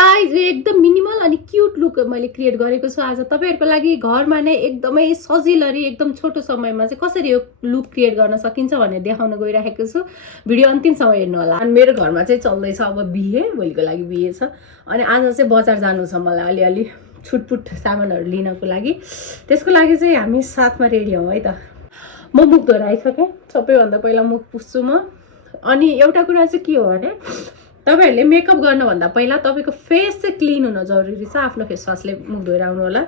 Guys एकदम minimal अनि cute look मैले क्रिएट गरेको छु आज तपाईँहरूको लागि। घरमा नै एकदमै सजिलरी एकदम छोटो समयमा चाहिँ कसरी यो लुक क्रिएट गर्न सकिन्छ भनेर देखाउन गइरहेको छु। भिडियो अन्तिमसम्म हेर्नु होला। अनि मेरो घरमा चाहिँ चल्दैछ अब बिहे, भोलिको लागि बिहे छ अनि आज चाहिँ बजार जानु छ मलाई अलिअलि छुटपुट सामानहरू लिनको लागि। त्यसको लागि चाहिँ हामी साथमा रेडी हौँ है त। म मुख धोएर आइसकेँ। सबैभन्दा पहिला मुख पुस्छु म। अनि एउटा कुरा चाहिँ के हो भने तपाईहरुले मेकअप गर्नुभन्दा पहिला तपाईको फेस चाहिँ क्लीन हुन जरुरी छ। आफ्नो फेस वासले मुख धोएर आउनु होला।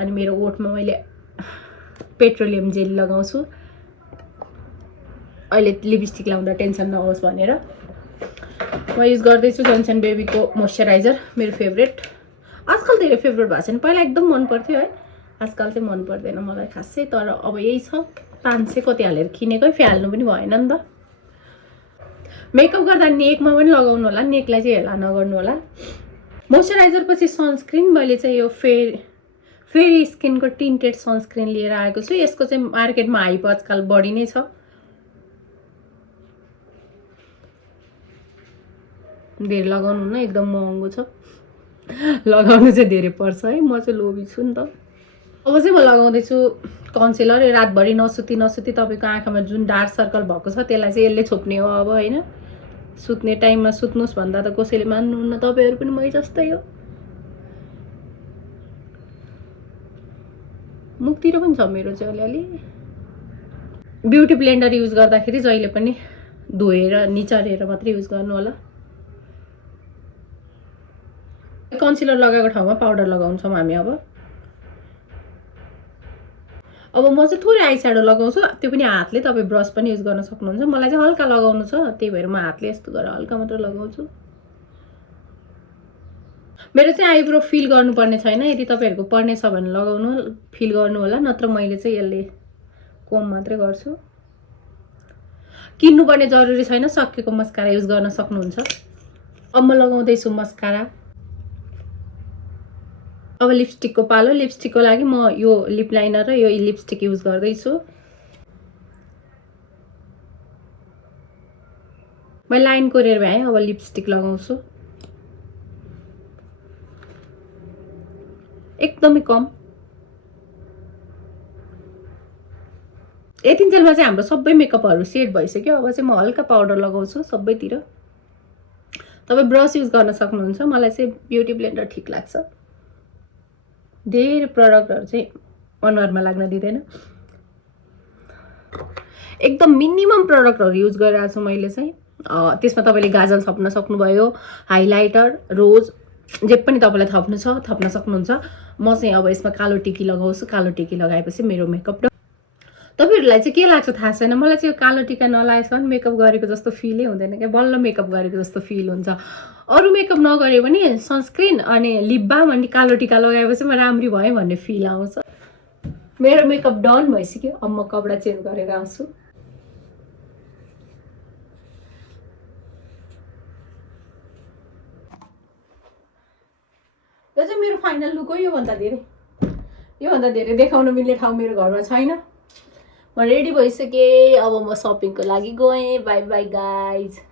अनि मेरो ओठमा मैले पेट्रोलियम जेल लगाउँछु अहिले लिपस्टिक लाउँदा टेन्सन नहोस् भनेर। म युज गर्दैछु जोन्सन बेबीको मोइस्चराइजर, मेरो फेभरेट। आजकल धेरै फेभरेट भएको छैन, पहिला एकदम मन पर्थ्यो है, आजकल चाहिँ मन पर्दैन मलाई खासै। तर अब यही छ, 500 कति हालेर किनेकै, फ्याल्नु पनि भएन नि त। मेकअप गर्दा नेकमा पनि लगाउनु होला, नेकलाई चाहिँ हेला नगर्नु होला। मोइस्चराइजर पछि सनस्क्रिन मैले चाहिँ यो फेरी स्किनको टिन्टेड सनस्क्रिन लिएर आएको छु। यसको चाहिँ मार्केटमा हाइप आजकल बढी नै छ, धेरै लगाउनु न, एकदम महँगो छ, लगाउनु चाहिँ धेरै पर्छ है। म चाहिँ लोभी छु नि त। अब चाहिँ म लगाउँदैछु कन्सिलर। रातभरि नसुती तपाईँको आँखामा जुन डार्क सर्कल भएको छ त्यसलाई चाहिँ यसले छोप्ने हो अब होइन। सुत्ने टाइममा सुत्नुस् भन्दा त कसैले मान्नुहुन्न, तपाईँहरू पनि मै जस्तै हो। मुखतिर पनि छ मेरो चाहिँ अलिअलि। ब्युटी ब्लेन्डर युज गर्दाखेरि जहिले पनि धोएर निचरेर मात्रै युज गर्नु होला। कन्सिलर लगाएको ठाउँमा पाउडर लगाउँछौँ हामी। अब म चाहिँ थोरै आई स्याडो लगाउँछु, त्यो पनि हातले। तपाईँ ब्रस पनि युज गर्न सक्नुहुन्छ। मलाई चाहिँ हल्का लगाउनु छ, त्यही भएर म हातले यस्तो गरेर हल्का मात्र लगाउँछु। मेरो चाहिँ आइब्रो फिल गर्नुपर्ने छैन, यदि तपाईँहरूको पर्ने छ भने लगाउनु, फिल गर्नु होला। नत्र मैले चाहिँ यसले कोम मात्रै गर्छु। किन्नुपर्ने जरुरी छैन, सकेको मस्कारा युज गर्न सक्नुहुन्छ। अब म लगाउँदैछु मस्कारा। अब लिपस्टिकको पालो। लिपस्टिकको लागि म यो लिप लाइनर र यो लिपस्टिक युज गर्दैछु। म लाइन कोरेर भए अब लिपस्टिक लगाउँछु, एकदमै कम। यतिन्जेलमा चाहिँ हाम्रो सबै मेकअपहरू सेट भइसक्यो। अब चाहिँ म हल्का पाउडर लगाउँछु सबैतिर। तपाईँ ब्रस युज गर्न सक्नुहुन्छ, मलाई चाहिँ ब्युटी ब्लेन्डर ठिक लाग्छ। धेरै प्रडक्टहरू चाहिँ अनुहारमा लाग्न दिँदैन, एकदम मिनिमम प्रडक्टहरू युज गरिरहेको छु मैले चाहिँ। त्यसमा तपाईँले गाजल थप्न सक्नुभयो, हाइलाइटर, रोज, जे पनि तपाईँलाई थप्नु छ थप्न सक्नुहुन्छ। म चाहिँ अब यसमा कालो टिकी लगाउँछु। कालो टिकी लगाएपछि मेरो मेकअप। तपाईँहरूलाई चाहिँ के लाग्छ थाहा छैन, मलाई चाहिँ यो कालो टिका नलागेसम्म मेकअप गरेको जस्तो फिलै हुँदैन क्या, बल्ल मेकअप गरेको जस्तो फिल हुन्छ। अरू मेकअप नगरे पनि सनस्क्रिन अनि लिप बाम अनि कालो टिका लगाएपछि म राम्री भएँ भन्ने फिल आउँछ। मेरो मेकअप डन भइसक्यो। अब म कपडा चेन्ज गरेर आउँछु। यो चाहिँ मेरो फाइनल लुक हो। योभन्दा धेरै देखाउन मिल्ने ठाउँ मेरो घरमा छैन। म रेडी भइसकेँ। अब म सपिङको लागि गएँ। By by guys.